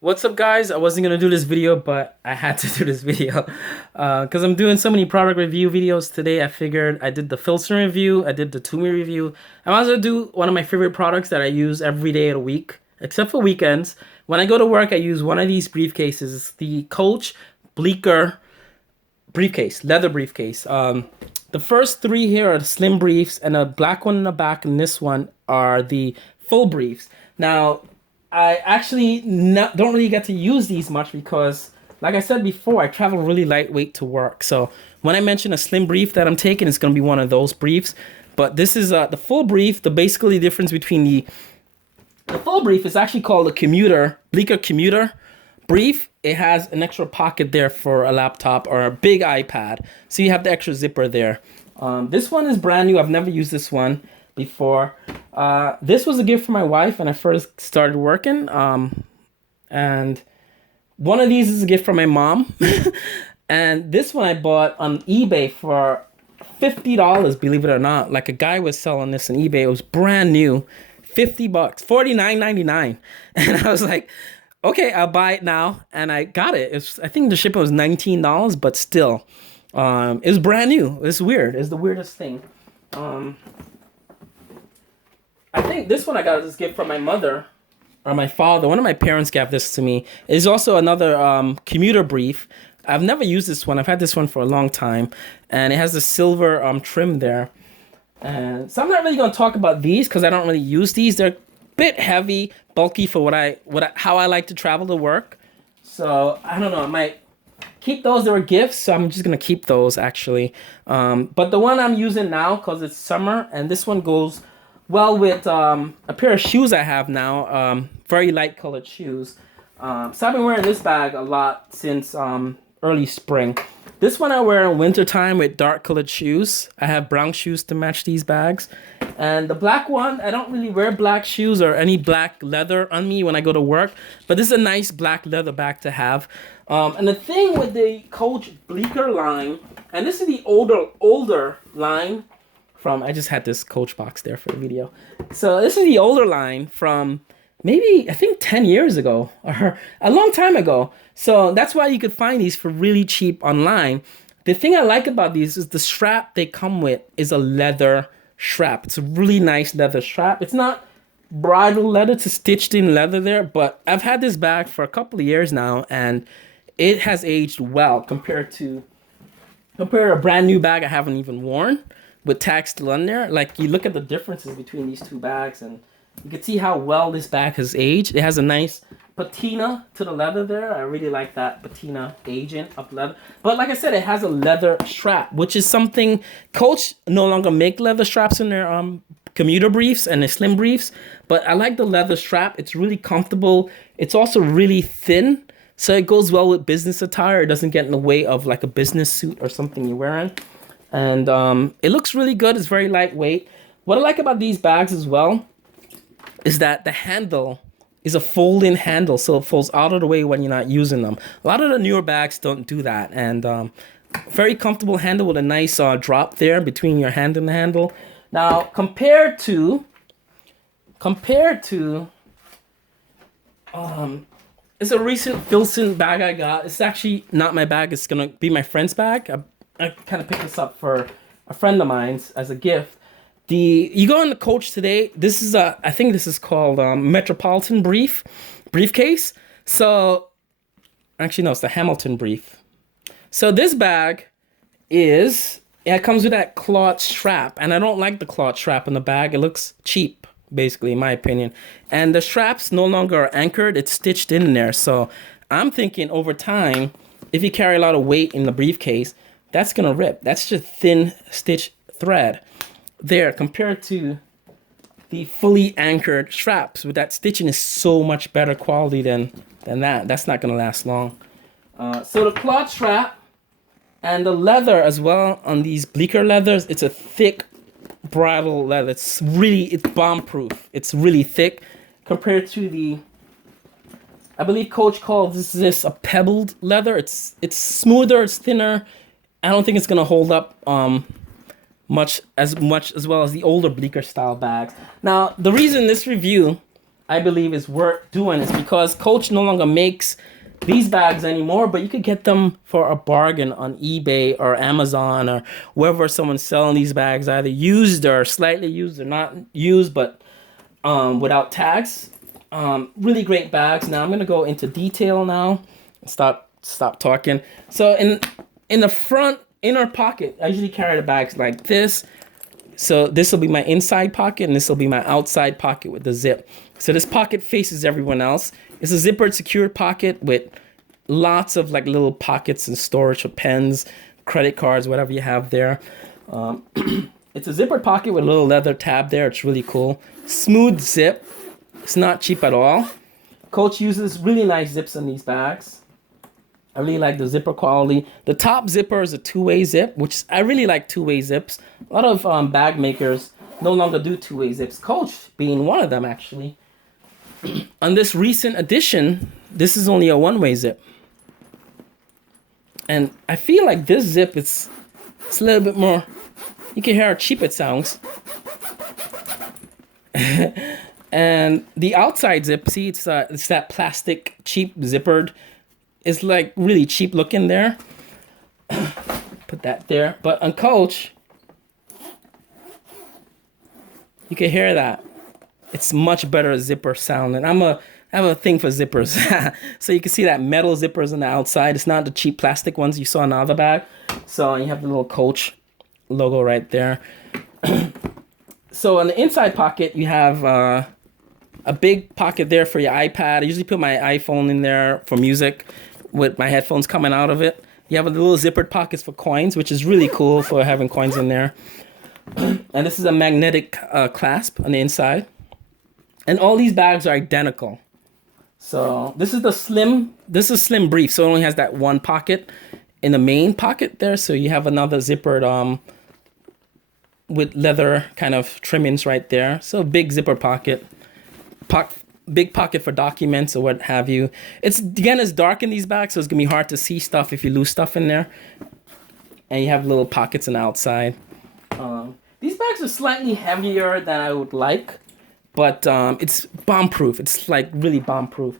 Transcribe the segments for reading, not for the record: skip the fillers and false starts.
What's up, guys? I wasn't gonna do this video, but I had to do this video because I'm doing so many product review videos today. I figured I did the Filson review, I did the Toomey review. I might as well do one of my favorite products that I use every day of the week, except for weekends. When I go to work, I use one of these briefcases. It's the Coach Bleecker briefcase, leather briefcase. The first three here are the slim briefs, and a black one in the back, and this one are the full briefs. Now, I actually don't really get to use these much because, like I said before, I travel really lightweight to work. So when I mention a slim brief that I'm taking, it's going to be one of those briefs. But this is the full brief. The basically difference between the full brief is actually called a Commuter, Bleecker Commuter brief. It has an extra pocket there for a laptop or a big iPad. So you have the extra zipper there. This one is brand new. I've never used this one before. This was a gift for my wife when I first started working. And one of these is a gift from my mom. And this one I bought on eBay for $50, believe it or not. Like a guy was selling this on eBay. It was brand new. 50 bucks, 49.99. And I was like, okay, I'll buy it now. And I got it. I think the shipping was $19, but still, it was brand new. It's weird. It's the weirdest thing. I think this one I got this gift from my mother or my father. One of my parents gave this to me. It's also another commuter brief. I've never used this one. I've had this one for a long time, and it has the silver trim there. And so I'm not really going to talk about these because I don't really use these. They're a bit heavy, bulky for how I like to travel to work. So I don't know. I might keep those. They were gifts, so I'm just going to keep those actually. But the one I'm using now, because it's summer, and this one goes well with a pair of shoes I have now, very light colored shoes. So I've been wearing this bag a lot since early spring. This one I wear in wintertime with dark colored shoes. I have brown shoes to match these bags. And the black one, I don't really wear black shoes or any black leather on me when I go to work. But this is a nice black leather bag to have. And the thing with the Coach Bleecker line, and this is the older line from, I just had this Coach box there for the video. So this is the older line from maybe, I think 10 years ago or a long time ago. So that's why you could find these for really cheap online. The thing I like about these is the strap they come with is a leather strap. It's a really nice leather strap. It's not bridal leather, it's a stitched in leather there, but I've had this bag for a couple of years now and it has aged well compared to a brand new bag I haven't even worn with tags still on there. Like, you look at the differences between these two bags and you can see how well this bag has aged. It has a nice patina to the leather there. I really like that patina agent of leather. But like I said, it has a leather strap, which is something Coach no longer make leather straps in their commuter briefs and the slim briefs. But I like the leather strap. It's really comfortable. It's also really thin, so it goes well with business attire. It doesn't get in the way of like a business suit or something you're wearing. And it looks really good. It's very lightweight. What I like about these bags as well is that the handle is a fold-in handle, so it folds out of the way when you're not using them. A lot of the newer bags don't do that, and very comfortable handle with a nice drop there between your hand and the handle. Now, compared to, it's a recent Filson bag I got. It's actually not my bag. It's gonna be my friend's bag. I kind of picked this up for a friend of mine's as a gift. You go on the Coach today. This is I think this is called Metropolitan briefcase. So actually no, it's the Hamilton brief. So this bag it comes with that cloth strap, and I don't like the cloth strap on the bag. It looks cheap, basically, in my opinion. And the straps no longer are anchored. It's stitched in there. So I'm thinking over time, if you carry a lot of weight in the briefcase, that's gonna rip. That's just thin stitch thread there compared to the fully anchored straps. With that stitching is so much better quality than that. That's not gonna last long. So the cloth strap and the leather as well on these Bleecker leathers, it's a thick bridal leather. It's bomb proof. It's really thick compared to I believe Coach calls this a pebbled leather. It's smoother, it's thinner. I don't think it's gonna hold up much as well as the older Bleecker style bags. Now, the reason this review I believe is worth doing is because Coach no longer makes these bags anymore, but you could get them for a bargain on eBay or Amazon or wherever someone's selling these bags, either used or slightly used or not used, but without tags. Really great bags. Now I'm gonna go into detail now. Stop talking. So in the front inner pocket, I usually carry the bags like this. So this will be my inside pocket, and this will be my outside pocket with the zip. So this pocket faces everyone else. It's a zippered secured pocket with lots of like little pockets and storage for pens, credit cards, whatever you have there. It's a zippered pocket with a little leather tab there. It's really cool. Smooth zip. It's not cheap at all. Coach uses really nice zips in these bags. I really like the zipper quality. The top zipper is a two-way zip, which I really like two-way zips. A lot of bag makers no longer do two-way zips. Coach being one of them, actually. On this recent edition, this is only a one-way zip. And I feel like this zip, it's a little bit more, you can hear how cheap it sounds. And the outside zip, see, it's that plastic cheap zippered. It's like really cheap looking there. Put that there. But on Coach, you can hear that. It's much better zipper sound. And I have a thing for zippers. So you can see that metal zippers on the outside. It's not the cheap plastic ones you saw in the other bag. So you have the little Coach logo right there. So on the inside pocket, you have a big pocket there for your iPad. I usually put my iPhone in there for music with my headphones coming out of it. You have a little zippered pockets for coins, which is really cool for having coins in there. And this is a magnetic clasp on the inside. And all these bags are identical. So this is slim brief. So it only has that one pocket in the main pocket there. So you have another zippered with leather kind of trimmings right there. So big zipper pocket. Big pocket for documents or what have you. It's dark in these bags, so it's gonna be hard to see stuff if you lose stuff in there. And you have little pockets on the outside. These bags are slightly heavier than I would like, but it's bomb-proof. It's like really bomb-proof.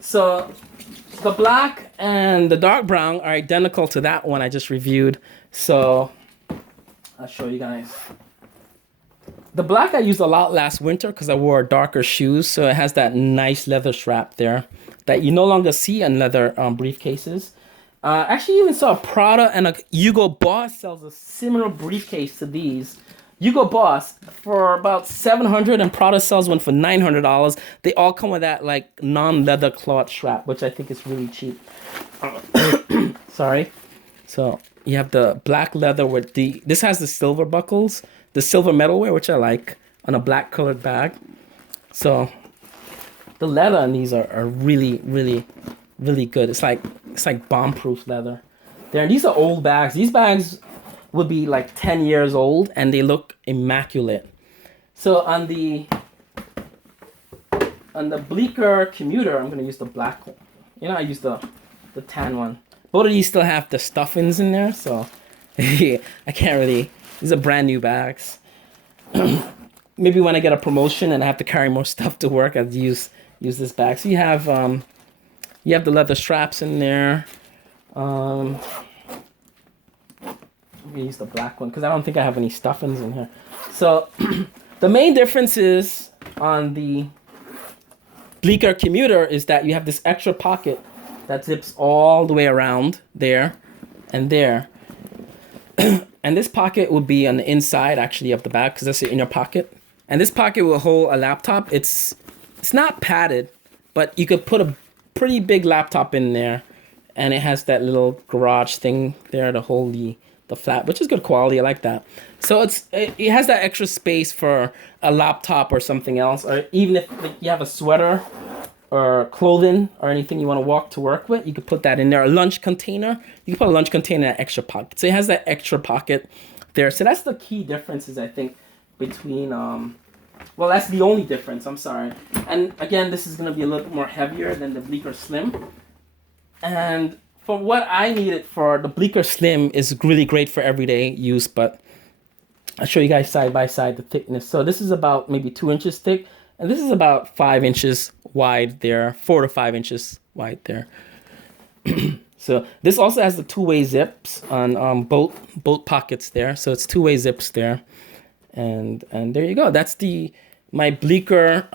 So the black and the dark brown are identical to that one I just reviewed. So I'll show you guys. The black I used a lot last winter because I wore darker shoes, so it has that nice leather strap there that you no longer see in leather briefcases. Actually, even saw a Prada and a Hugo Boss sells a similar briefcase to these. Hugo Boss for about $700 and Prada sells one for $900. They all come with that like non-leather cloth strap, which I think is really cheap. Sorry. So you have the black leather with this has the silver buckles. The silver metalware, which I like, on a black colored bag. So the leather on these are really, really, really good. It's like bomb-proof leather. These are old bags. These bags would be like 10 years old, and they look immaculate. So on the Bleecker Commuter, I'm gonna use the black one. I use the tan one. Both of these still have the stuffings in there, so I can't really. These are brand new bags. Maybe when I get a promotion and I have to carry more stuff to work, I'd use this bag. So you have the leather straps in there. Let me use the black one because I don't think I have any stuffings in here. So the main difference is on the Bleecker Commuter is that you have this extra pocket that zips all the way around there and there. And this pocket will be on the inside, actually, of the bag, because that's your inner pocket. And this pocket will hold a laptop. It's not padded, but you could put a pretty big laptop in there. And it has that little garage thing there to hold the flap, which is good quality. I like that. So it has that extra space for a laptop or something else. Or even if you have a sweater or clothing or anything you want to walk to work with, you could put that in there. A lunch container, you can put a lunch container in an extra pocket. So it has that extra pocket there. So that's the key differences, I think, between, well, that's the only difference, I'm sorry. And again, this is going to be a little bit more heavier than the Bleecker Slim. And for what I need it for, the Bleecker Slim is really great for everyday use, but I'll show you guys side by side the thickness. So this is about maybe 2 inches thick. And this is about 5 inches wide there, 4 to 5 inches wide there. So this also has the two-way zips on both pockets there. So it's two-way zips there. And there you go. That's my Bleecker,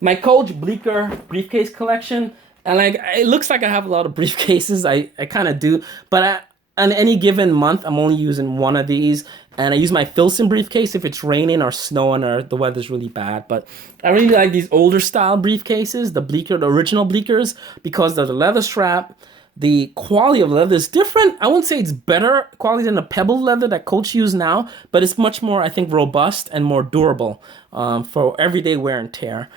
my Coach Bleecker briefcase collection. And like, it looks like I have a lot of briefcases. I kind of do, but on any given month, I'm only using one of these. And I use my Filson briefcase if it's raining or snowing or the weather's really bad. But I really like these older style briefcases, the Bleecker, the original Bleeckers, because of the leather strap. The quality of leather is different. I wouldn't say it's better quality than the pebbled leather that Coach use now, but it's much more, I think, robust and more durable for everyday wear and tear.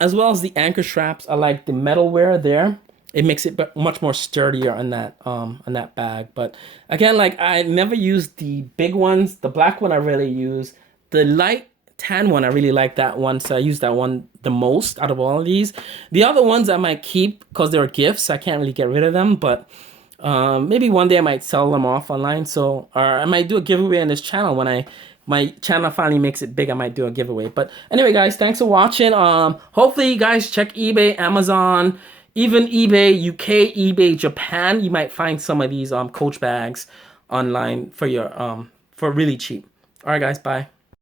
As well as the anchor straps, I like the metal wear there. It makes it much more sturdier on that bag. But again, like, I never use the big ones. The black one I really use. The light tan one, I really like that one, so I use that one the most out of all of these. The other ones I might keep because they're gifts. I can't really get rid of them, but maybe one day I might sell them off online. So, or I might do a giveaway on this channel when my channel finally makes it big. I might do a giveaway. But anyway, guys, thanks for watching. Hopefully you guys check eBay, Amazon, even eBay UK, eBay Japan. You might find some of these Coach bags online for your for really cheap. All right, guys, bye.